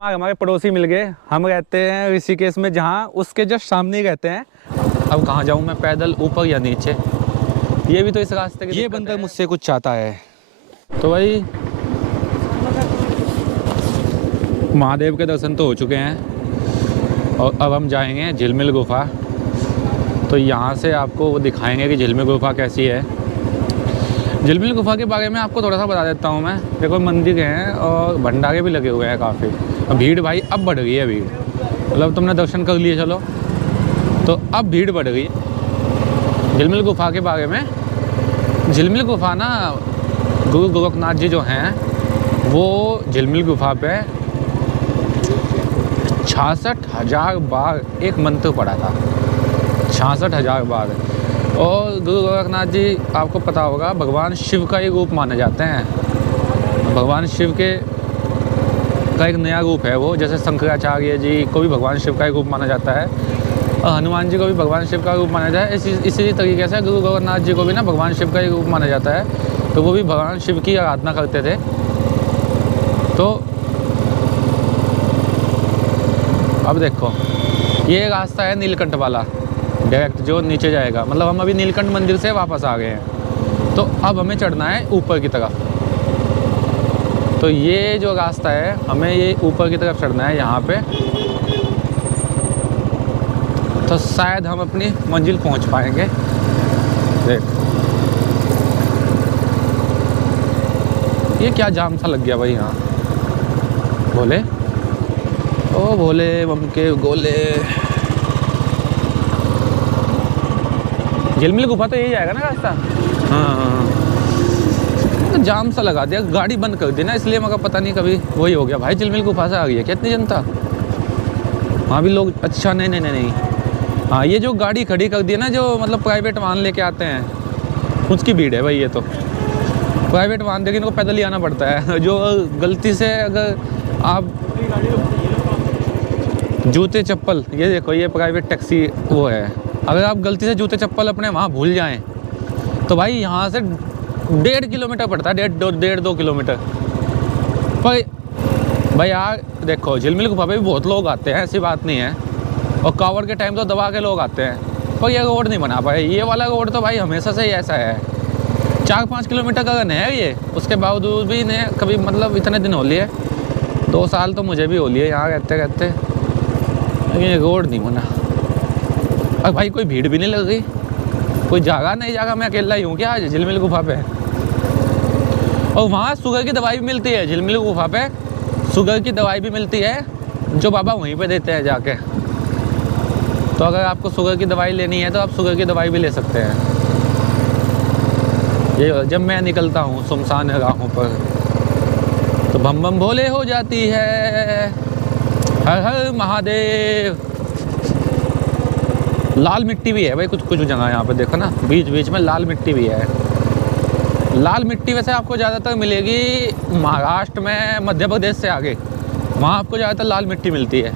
हमारे पड़ोसी मिल गए। हम रहते हैं ऋषिकेश में, जहाँ उसके जस्ट सामने ही रहते हैं। अब कहाँ जाऊँ मैं, पैदल ऊपर या नीचे? ये भी तो इस रास्ते के, ये बंदर मुझसे कुछ चाहता है। तो भाई महादेव के दर्शन तो हो चुके हैं और अब हम जाएंगे झिलमिल गुफा। तो यहाँ से आपको वो दिखाएंगे कि झिलमिल गुफा कैसी है। झिलमिल गुफा के बारे में आपको थोड़ा सा बता देता हूँ मैं। देखो मंदिर हैं और भंडारे भी लगे हुए हैं काफ़ी। भीड़ भाई अब बढ़ गई है, भीड़ मतलब तुमने दर्शन कर लिए चलो, तो अब भीड़ बढ़ गई झिलमिल गुफा के बारे में। झिलमिल गुफा ना, गुरु गोरखनाथ जी जो हैं वो झिलमिल गुफा पे 66,000 बार एक मंत्र पढ़ा था, 66,000 बार। और गुरु गोरखनाथ जी आपको पता होगा भगवान शिव का ही रूप माने जाते हैं। भगवान शिव के का एक नया रूप है वो, जैसे शंकराचार्य जी को भी भगवान शिव का ही रूप माना जाता है और हनुमान जी को भी भगवान शिव का रूप माना जाता है। इसी तरीके से गुरु गोरखनाथ जी को भी ना भगवान शिव का ही रूप माना जाता है। तो वो भी भगवान शिव की आराधना करते थे। तो अब देखो ये रास्ता है नीलकंठ वाला, डायरेक्ट जो नीचे जाएगा। मतलब हम अभी नीलकंठ मंदिर से वापस आ गए हैं, तो अब हमें चढ़ना है ऊपर की तरफ। तो ये जो रास्ता है हमें ये ऊपर की तरफ चढ़ना है यहाँ पे, तो शायद हम अपनी मंजिल पहुँच पाएंगे। देख ये क्या जाम सा लग गया भाई यहाँ। भोले ओ भोले बम के गोले। झिलमिल गुफा तो यही जाएगा ना रास्ता? हाँ, तो जाम सा लगा दिया, गाड़ी बंद कर दी ना, इसलिए मगर पता नहीं कभी वही हो गया भाई। झिलमिल गुफा से आ गई है कितनी जनता, वहाँ भी लोग। अच्छा नहीं, हाँ ये जो गाड़ी खड़ी कर दी है ना, जो मतलब प्राइवेट वाहन लेके आते हैं, उसकी भीड़ है भाई। ये तो प्राइवेट वाहन देखिए, इनको पैदल ही आना पड़ता है। जो गलती से अगर आप जूते चप्पल, ये देखो ये प्राइवेट टैक्सी वो है, अगर आप गलती से जूते चप्पल अपने वहाँ भूल जाएं तो भाई यहाँ से 1.5 किलोमीटर पड़ता है, 1.5-2 किलोमीटर। पर भाई यार देखो झिलमिल गुफा पे भी बहुत लोग आते हैं, ऐसी बात नहीं है। और कावड़ के टाइम तो दबा के लोग आते हैं, पर ये रोड नहीं बना पाए। ये वाला रोड तो भाई हमेशा से ही ऐसा है। 4-5 किलोमीटर का रन है ये, उसके बावजूद भी ने कभी मतलब इतने दिन हो लिए, 2 साल तो मुझे भी हो लिए यहाँ रहते रहते, लेकिन ये रोड नहीं बना। और भाई कोई भीड़ भी नहीं लग गई, कोई जागा नहीं जागा, मैं अकेला ही हूँ क्या आज झिलमिल गुफा पे। और वहाँ शुगर की दवाई भी मिलती है, झिलमिल गुफा पे शुगर की दवाई भी मिलती है, जो बाबा वहीं पे देते हैं जाके। तो अगर आपको शुगर की दवाई लेनी है तो आप शुगर की दवाई भी ले सकते हैं। ये जब मैं निकलता हूँ सुनसान राहों पर तो बम बम भोले हो जाती है, हर हर महादेव। लाल मिट्टी भी है भाई कुछ कुछ जगह यहाँ पे, देखो ना बीच बीच में लाल मिट्टी भी है। लाल मिट्टी वैसे आपको ज़्यादातर मिलेगी महाराष्ट्र में, मध्य प्रदेश से आगे, वहाँ आपको ज़्यादातर लाल मिट्टी मिलती है।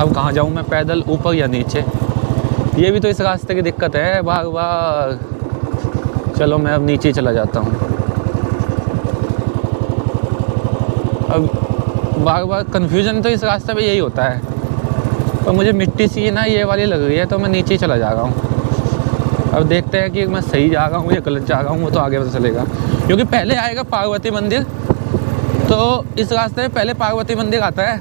अब कहाँ जाऊँ मैं, पैदल ऊपर या नीचे? ये भी तो इस रास्ते की दिक्कत है बार बार। चलो मैं अब नीचे चला जाता हूँ। अब बार बार कन्फ्यूज़न तो इस रास्ते पे यही होता है, और मुझे मिट्टी सी ना ये वाली लग रही है, तो मैं नीचे चला जा रहा हूँ। अब देखते हैं कि मैं सही जा रहा हूँ या गलत जा रहा हूँ, वो तो आगे पता चलेगा। क्योंकि पहले आएगा पार्वती मंदिर, तो इस रास्ते में पहले पार्वती मंदिर आता है,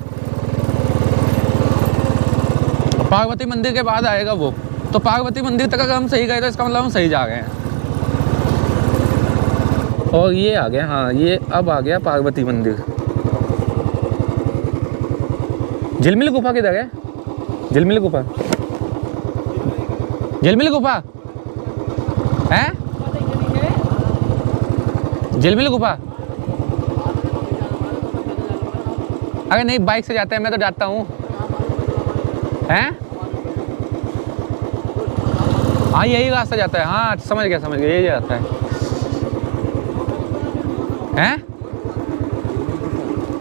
पार्वती मंदिर के बाद आएगा वो। तो पार्वती मंदिर तक अगर हम सही गए तो इसका मतलब हम सही जा रहे हैं। और ये आ गया, हाँ ये अब आ गया पार्वती मंदिर। झिलमिल गुफा किधर है? झिलमिल गुफा, झिलमिल गुफा है, झिलमिल गुफा। अरे नहीं बाइक से जाते हैं, मैं तो जाता हूँ। हैं? हाँ यही रास्ता जाता है, हाँ समझ गया यही जाता है। हैं?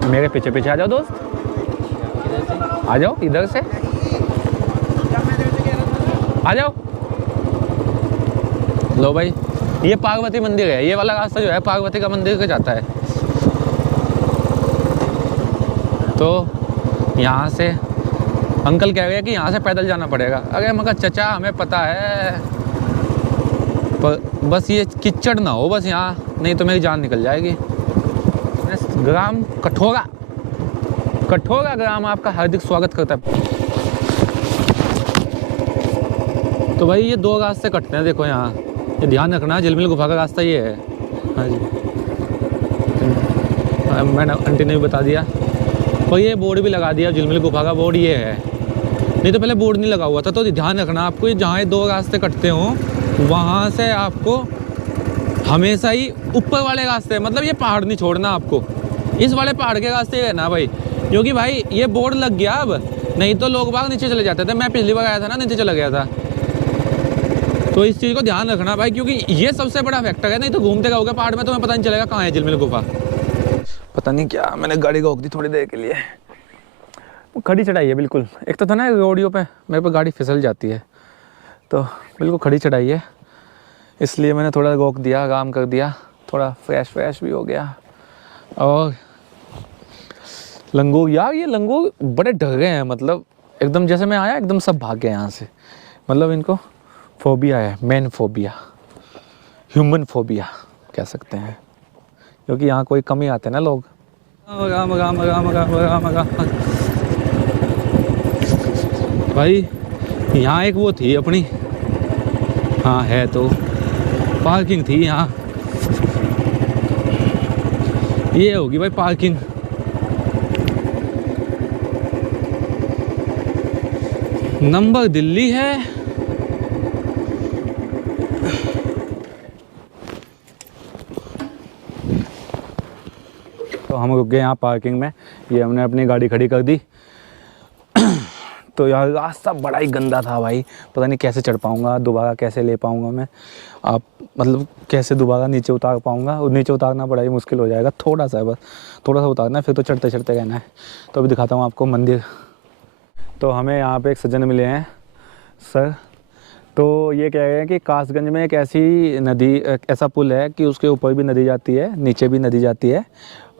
मेरे पीछे पीछे आ जाओ दोस्त, आ जाओ इधर से आ जाओ। लो भाई ये पार्वती मंदिर है, ये वाला रास्ता जो है पार्वती का मंदिर के जाता है। तो यहाँ से अंकल कह रहे हैं कि यहाँ से पैदल जाना पड़ेगा। अरे मगर चचा हमें पता है, पर बस ये कीचड़ ना हो बस यहाँ, नहीं तो मेरी जान निकल जाएगी। ग्राम कठोरा, कठोरा ग्राम आपका हार्दिक स्वागत करता है। तो भाई ये दो रास्ते कटते हैं, देखो यहाँ, ये ध्यान रखना, झिलमिल गुफा का रास्ता ये है। हाँ जी, मैंने आंटी ने भी बता दिया, और ये बोर्ड भी लगा दिया, झिलमिल गुफा का बोर्ड ये है, नहीं तो पहले बोर्ड नहीं लगा हुआ था। तो ध्यान रखना आपको, जहाँ ये दो रास्ते कटते हों वहाँ से आपको हमेशा ही ऊपर वाले रास्ते, मतलब ये पहाड़ नहीं छोड़ना आपको, इस वाले पहाड़ के रास्ते रहना भाई, क्योंकि भाई ये बोर्ड लग गया अब, नहीं तो लोग बाग नीचे चले जाते थे। मैं पिछली बार आया था ना, नीचे चला गया था। तो इस चीज़ को ध्यान रखना भाई, क्योंकि ये सबसे बड़ा फैक्टर है, नहीं तो घूमते रहोगे पहाड़ में, तुम्हें पता नहीं चलेगा कहाँ है झिलमिल गुफा। पता नहीं क्या मैंने गाड़ी रोक दी थोड़ी देर के लिए, खड़ी चढ़ाई है बिल्कुल। एक तो था ना रोडियो पे मेरे पे गाड़ी फिसल जाती है, तो बिल्कुल खड़ी चढ़ाई है, इसलिए मैंने थोड़ा रोक दिया, आराम कर दिया, थोड़ा फ्रेश भी हो गया। और लंगूर, यार ये लंगूर बड़े डर गए हैं, मतलब एकदम जैसे मैं आया एकदम सब भाग गए यहाँ से, मतलब इनको फोबिया है, मैन फोबिया, ह्यूमन फोबिया कह सकते हैं, क्योंकि यहाँ कोई कम ही आते हैं ना लोग। राम राम राम राम राम राम। भाई यहाँ एक वो थी अपनी, हाँ है तो पार्किंग थी यहाँ, ये होगी भाई पार्किंग। नंबर दिल्ली है, तो हम रुक गए यहाँ पार्किंग में, ये हमने अपनी गाड़ी खड़ी कर दी। तो यार रास्ता बड़ा ही गंदा था भाई, पता नहीं कैसे चढ़ पाऊँगा, दोबारा कैसे ले पाऊँगा मैं, आप मतलब कैसे दोबारा नीचे उतार पाऊँगा, और नीचे उतारना बड़ा ही मुश्किल हो जाएगा, थोड़ा सा बस, थोड़ा सा उतारना है, फिर तो चढ़ते चढ़ते रहना है। तो अभी दिखाता हूँ आपको मंदिर। तो हमें यहाँ पे एक सज्जन मिले हैं सर, तो ये कह रहे हैं कि कासगंज में एक ऐसी नदी, ऐसा पुल है कि उसके ऊपर भी नदी जाती है, नीचे भी नदी जाती है,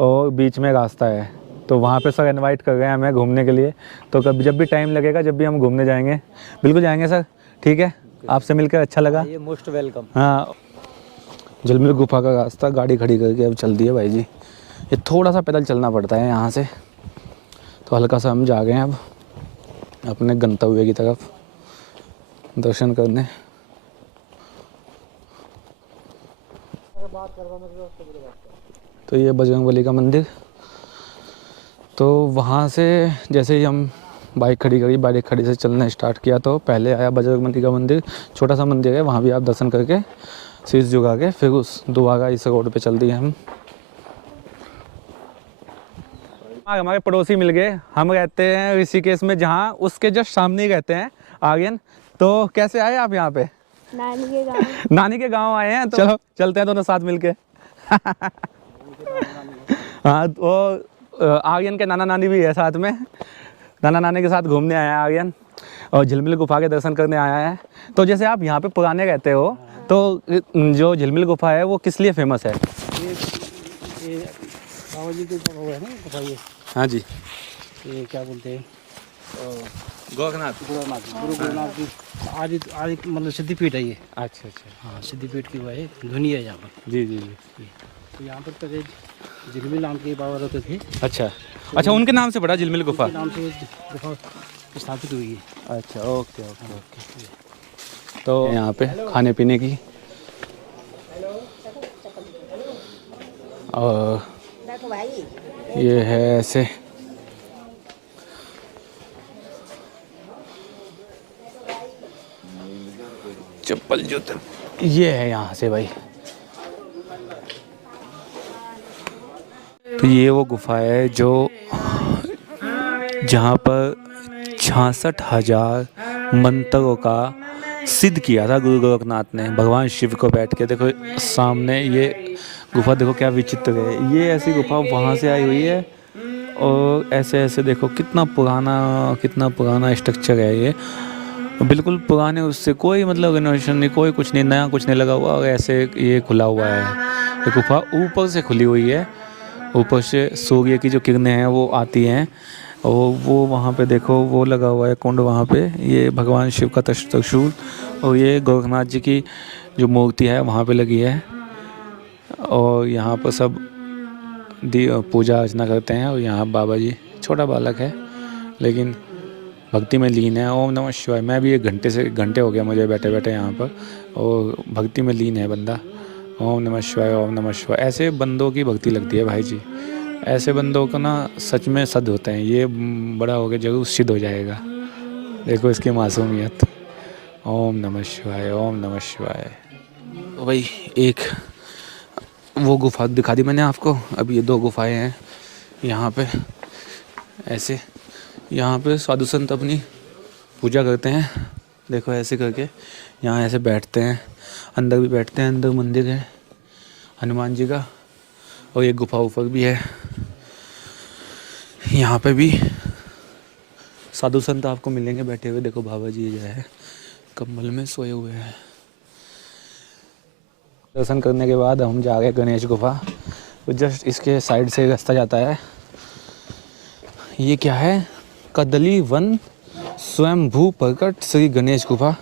और बीच में रास्ता है। तो वहाँ पे सर इनवाइट कर रहे हैं हमें घूमने के लिए, तो कभी जब भी टाइम लगेगा, जब भी हम घूमने जाएंगे बिल्कुल जाएंगे सर, ठीक है? आपसे मिलकर अच्छा लगा। ये मोस्ट वेलकम। हाँ, झिलमिल गुफा का रास्ता गाड़ी खड़ी करके अब चल दिया भाई जी। ये थोड़ा सा पैदल चलना पड़ता है यहाँ से, तो हल्का सा हम जा गए हैं अब अपने गंतव्य की तरफ दर्शन करने। तो ये बजरंगबली का मंदिर, तो वहाँ से जैसे ही हम बाइक खड़ी से चलना स्टार्ट किया, तो पहले आया बजरंगबली का मंदिर, छोटा सा मंदिर है, वहाँ भी आप दर्शन करके शीश झुका के फिर उस दोबारा इस रोड पे चल दिए हम। हमारे पड़ोसी मिल गए, हम रहते हैं ऋषिकेश में, जहाँ उसके जस्ट सामने ही रहते हैं आर्यन। तो कैसे आए आप यहाँ पे? नानी के गाँव। नानी के गाँव आए हैं, तो चलो चलते हैं दोनों साथ मिलके। हाँ, वो आर्यन के नाना नानी भी है साथ में, नाना नानी के साथ घूमने आया है आर्यन, और झिलमिल गुफा के दर्शन करने आया है। तो जैसे आप यहाँ पे पुराने रहते हो, तो जो झिलमिल गुफा है वो किस लिए फेमस है? ये बाबा जी के वो है ना गुफा, ये हाँ जी, ये क्या बोलते हैं, गोरखनाथ, गुरु गोरखनाथ की आज मतलब सिद्धिपीठ है ये। अच्छा अच्छा, हाँ, सिद्धिपीठ की वो है, धुनी है यहाँ पर। जी जी जी। तो यहाँ पर पहले झिलमिल नाम के बाबा रहते थे। अच्छा अच्छा, उनके नाम से पड़ा झिलमिल गुफा? उनके नाम से गुफा स्थापित हुई है। अच्छा, ओके ओके ओके। तो यहाँ पे खाने पीने की, और ये है ऐसे चप्पल जूते, ये है यहाँ से भाई। तो ये वो गुफा है जो जहाँ पर 66,000 मंत्रों का सिद्ध किया था गुरु गोरखनाथ ने, भगवान शिव को बैठ के। देखो सामने ये गुफा, देखो क्या विचित्र है, ये ऐसी गुफा वहाँ से आई हुई है, और ऐसे ऐसे देखो कितना पुराना स्ट्रक्चर है ये, बिल्कुल पुराने, उससे कोई मतलब रिनोवेशन नहीं, कोई कुछ नहीं, नया कुछ नहीं लगा हुआ, और ऐसे ये खुला हुआ है। ये गुफा ऊपर से खुली हुई है, ऊपर से सूर्य की जो किरणें हैं वो आती हैं और वो वहाँ पे देखो वो लगा हुआ है कुंड वहाँ पे, ये भगवान शिव का त्रिशूल, और ये गोरखनाथ जी की जो मूर्ति है वहाँ पे लगी है। और यहाँ पर सब पूजा अर्चना करते हैं। और यहाँ बाबा जी, छोटा बालक है लेकिन भक्ति में लीन है। ओम नमः शिवाय। मैं भी 1 घंटे हो गया मुझे बैठे बैठे यहाँ पर, और भक्ति में लीन है बंदा। ओम नमः शिवाय, ओम नमः शिवाय। ऐसे बंदों की भक्ति लगती है भाई जी। ऐसे बंदों को ना सच में सद होते हैं। ये बड़ा हो गया जरूर सिद्ध हो जाएगा। देखो इसकी मासूमियत। ओम नमः शिवाय, ओम नमः शिवाय। तो भाई एक वो गुफा दिखा दी मैंने आपको। अब ये 2 गुफाएं हैं यहाँ पे। ऐसे यहाँ पे साधु संत अपनी पूजा करते हैं। देखो ऐसे करके यहाँ ऐसे बैठते हैं, अंदर भी बैठते हैं। अंदर मंदिर है हनुमान जी का, और एक गुफा ऊपर भी है। यहाँ पे भी साधु संत आपको मिलेंगे बैठे हुए। देखो बाबा जी जो है कंबल में सोए हुए हैं। दर्शन करने के बाद हम जा गए गणेश गुफा। तो जस्ट इसके साइड से रास्ता जाता है। ये क्या है? कदली वन स्वयंभू प्रकट श्री गणेश गुफा।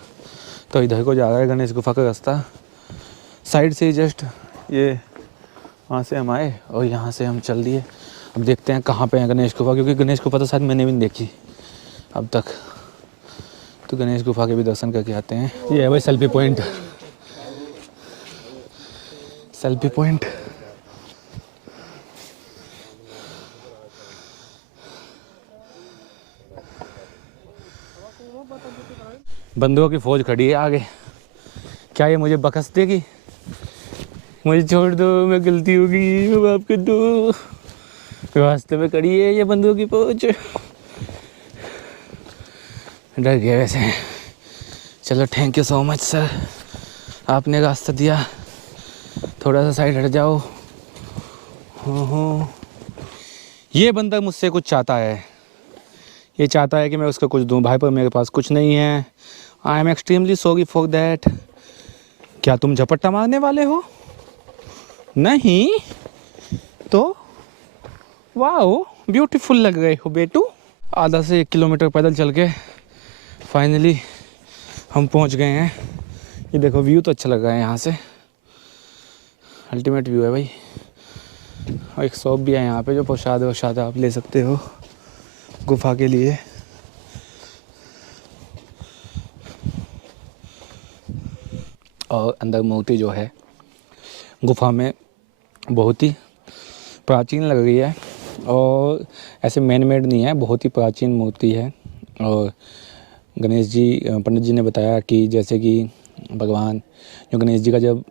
तो इधर को जा रहा है गणेश गुफा का रास्ता। साइड से जस्ट ये वहाँ से हम आए और यहाँ से हम चल दिए। अब देखते हैं कहाँ पे है गणेश गुफा, क्योंकि गणेश गुफा तो शायद मैंने भी नहीं देखी अब तक। तो गणेश गुफा के भी दर्शन करके आते हैं। ये है भाई सेल्फी पॉइंट। Selfie point. बंदूकों की फौज खड़ी है आगे। क्या ये मुझे बकस देगी? मुझे छोड़ दो, मैं गलती होगी, मैं माफ कर दो। रास्ते में खड़ी है ये बंदूकों की फौज। डर गया वैसे। चलो thank you so much sir, आपने रास्ता दिया। थोड़ा सा साइड हट जाओ। हो ये बंदा मुझसे कुछ चाहता है। ये चाहता है कि मैं उसको कुछ दूं भाई, पर मेरे पास कुछ नहीं है। I am extremely sorry for that. क्या तुम झपट्टा मारने वाले हो? नहीं तो वाओ ब्यूटीफुल लग रहे हो बेटू। आधा से 1 किलोमीटर पैदल चल के फाइनली हम पहुंच गए हैं। ये देखो व्यू तो अच्छा लग रहा है यहाँ से। अल्टीमेट व्यू है भाई। और एक शॉप भी है यहाँ पे जो प्रसाद आप ले सकते हो गुफा के लिए। और अंदर मूर्ति जो है गुफा में बहुत ही प्राचीन लग रही है, और ऐसे मैन मेड नहीं है, बहुत ही प्राचीन मूर्ति है। और गणेश जी, पंडित जी ने बताया कि जैसे कि भगवान जो गणेश जी का जब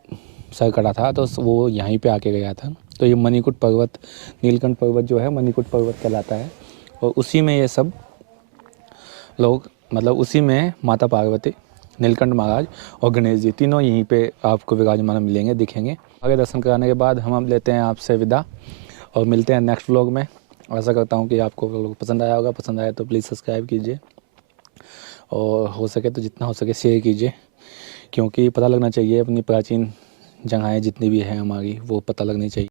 सर कटा था तो वो यहीं पे आके गया था। तो ये मणिकूट पर्वत, नीलकंठ पर्वत जो है मणिकूट पर्वत कहलाता है। और उसी में ये सब लोग, मतलब उसी में माता पार्वती, नीलकंठ महाराज और गणेश जी तीनों यहीं पे आपको विराजमान मिलेंगे, दिखेंगे। आगे दर्शन कराने के बाद हम अब लेते हैं आपसे विदा और मिलते हैं नेक्स्ट व्लॉग में। आशा करता हूँ कि आपको व्लॉग पसंद आया होगा। पसंद आया तो प्लीज़ सब्सक्राइब कीजिए, और हो सके तो जितना हो सके शेयर कीजिए, क्योंकि पता लगना चाहिए अपनी प्राचीन जगहें जितनी भी हैं हमारी, वो पता लगनी चाहिए।